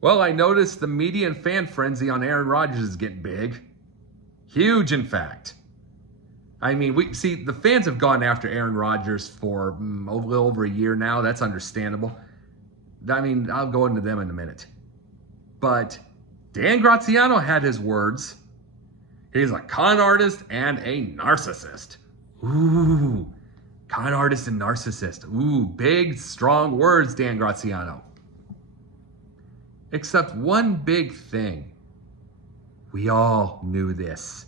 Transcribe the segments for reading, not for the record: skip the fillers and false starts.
Well, I noticed the media and fan frenzy on Aaron Rodgers is getting big. Huge, in fact. I mean, we see the fans have gone after Aaron Rodgers for a little over a year now. That's understandable. I mean, I'll go into them in a minute. But Dan Graziano had his words. He's a con artist and a narcissist. Ooh, con artist and narcissist. Ooh, big, strong words, Dan Graziano. Except one big thing. We all knew this.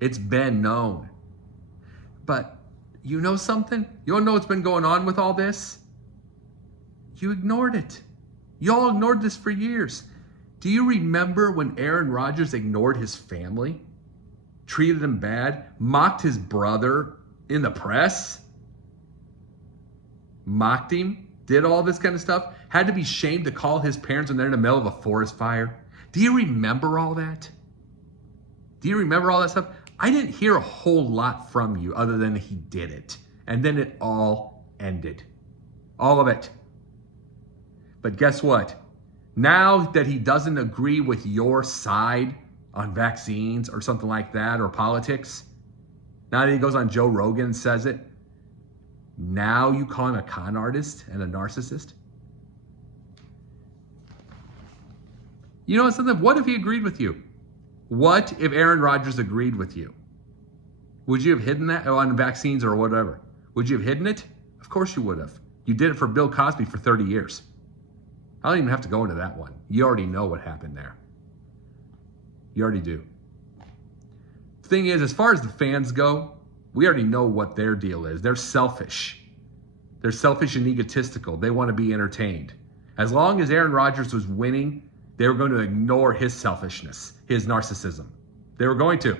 It's been known. But you know something? You don't know what's been going on with all this? You ignored it. Y'all ignored this for years. Do you remember when Aaron Rodgers ignored his family? Treated him bad? Mocked his brother in the press? Mocked him? Did all this kind of stuff? Had to be shamed to call his parents when they're in the middle of a forest fire? Do you remember all that? Do you remember all that stuff? I didn't hear a whole lot from you other than he did it. And then it all ended. All of it. But guess what? Now that he doesn't agree with your side on vaccines or something like that, or politics, now that he goes on Joe Rogan and says it, now you call him a con artist and a narcissist? You know something? What if he agreed with you? What if Aaron Rodgers agreed with you? Would you have hidden that on vaccines or whatever? Would you have hidden it? Of course you would have. You did it for Bill Cosby for 30 years. I don't even have to go into that one. You already know what happened there. You already do. The thing is, as far as the fans go, we already know what their deal is. They're selfish. They're selfish and egotistical. They want to be entertained. As long as Aaron Rodgers was winning, they were going to ignore his selfishness, his narcissism. They were going to.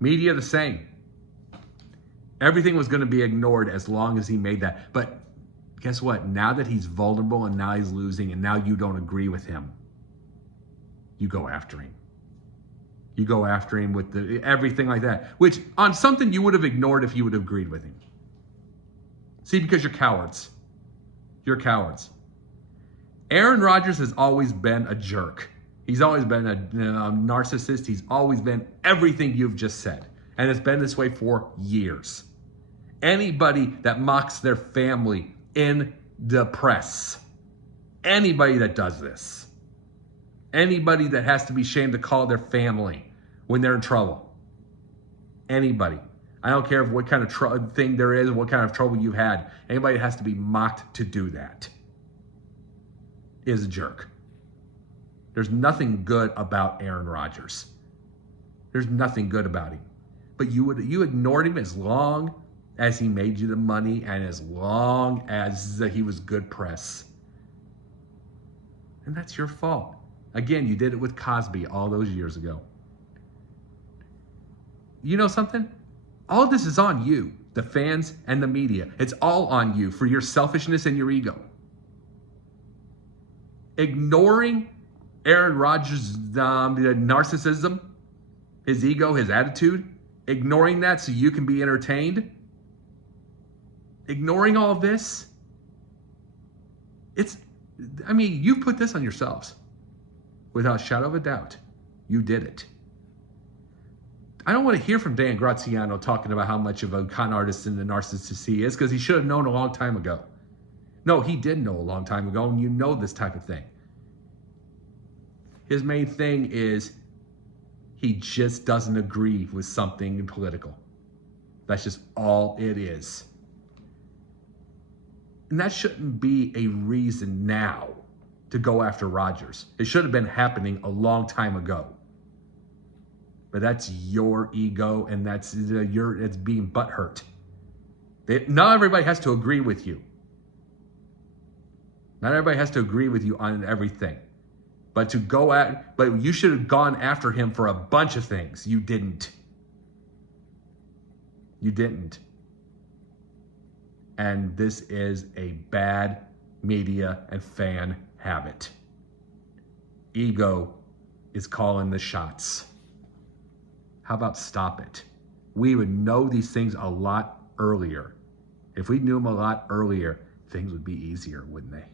Media, the same. Everything was going to be ignored as long as he made that. But guess what? Now that he's vulnerable and now he's losing and now you don't agree with him, you go after him. You go after him with everything like that, which on something you would have ignored if you would have agreed with him. See, because you're cowards. You're cowards. Aaron Rodgers has always been a jerk. He's always been a narcissist. He's always been everything you've just said. And it's been this way for years. Anybody that mocks their family in the press, anybody that does this, anybody that has to be shamed to call their family when they're in trouble, anybody. I don't care what kind of thing there is, what kind of trouble you've had. Anybody that has to be mocked to do that is a jerk. There's nothing good about Aaron Rodgers. There's nothing good about him. But you ignored him as long as he made you the money and as long as he was good press. And that's your fault. Again, you did it with Cosby all those years ago. You know something? All this is on you, the fans and the media. It's all on you for your selfishness and your ego. Ignoring Aaron Rodgers' narcissism, his ego, his attitude, ignoring that so you can be entertained, ignoring all of this, you put this on yourselves. Without a shadow of a doubt, you did it. I don't want to hear from Dan Graziano talking about how much of a con artist and a narcissist he is, because he should have known a long time ago. No, he did know a long time ago, and you know this type of thing. His main thing is he just doesn't agree with something political. That's just all it is. And that shouldn't be a reason now to go after Rodgers. It should have been happening a long time ago. But that's your ego, and it's being butthurt. Not everybody has to agree with you. Not everybody has to agree with you on everything. But you should have gone after him for a bunch of things. You didn't. You didn't. And this is a bad media and fan habit. Ego is calling the shots. How about stop it? We would know these things a lot earlier. If we knew them a lot earlier, things would be easier, wouldn't they?